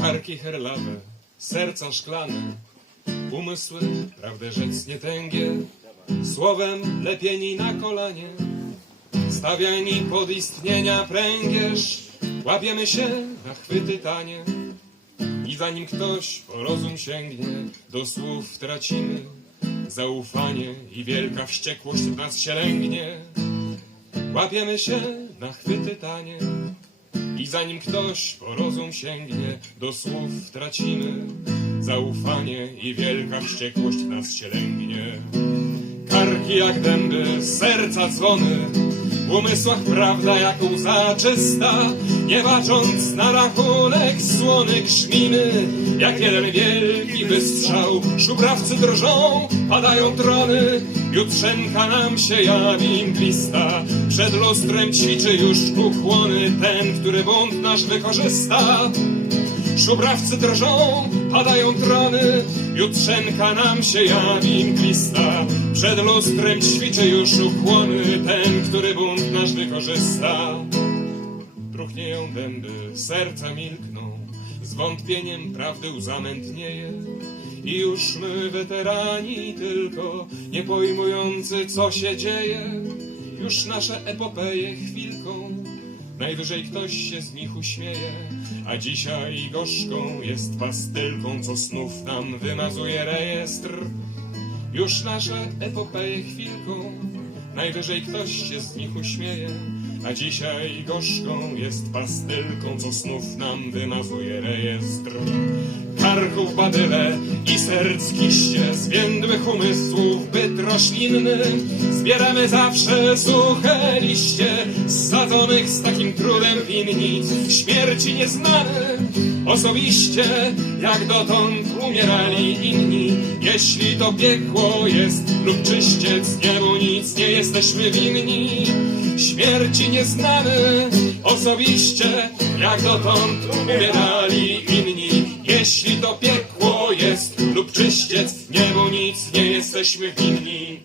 Karki herlawe, serca szklane, umysły, prawdę rzec nietęgie, słowem lepieni na kolanie. Stawiani pod istnienia pręgierz, łapiemy się na chwyty tanie. I zanim ktoś po rozum sięgnie, do słów tracimy zaufanie i wielka wściekłość w nas się lęgnie. Łapiemy się na chwyty tanie i zanim ktoś po rozum sięgnie, do słów tracimy zaufanie i wielka wściekłość nas się lęgnie. Karki jak dęby, serca dzwony, w umysłach prawda jak łza czysta, nie bacząc na rachunek słony grzmimy, jak jeden wielki wystrzał. Szubrawcy drżą, padają trony, jutrzenka nam się jawi mglista. Przed lustrem ćwiczy już ukłony ten, który bunt nasz wykorzysta. Szubrawcy drżą, padają trony, jutrzenka nam się jawi mglista. Przed lustrem ćwiczy już ukłony ten, który bunt nasz wykorzysta. Truchnieją dęby, serca milkną, zwątpieniem prawdy uzamętnieje. I już my, weterani, tylko nie pojmujący, co się dzieje, już nasze epopeje chwilką. Najwyżej ktoś się z nich uśmieje, a dzisiaj gorzką jest pastylką, co snów nam wymazuje rejestr. Już nasze epopeje chwilką, najwyżej ktoś się z nich uśmieje, a dzisiaj gorzką jest pastylką, co snów nam wymazuje rejestr. Karków badyle i serc kiście, zwiędłych umysłów byt roślinny, zbieramy zawsze suche liście, sadzonych z takim trudem winnic, śmierci nieznane, osobiście, jak dotąd umierali inni. Jeśli to piekło jest lub czyściec niebu nic, nie jesteśmy winni. Śmierci nieznane, osobiście, jak dotąd umierali inni. Jeśli to piekło jest lub czyściec niebu nic, nie jesteśmy winni.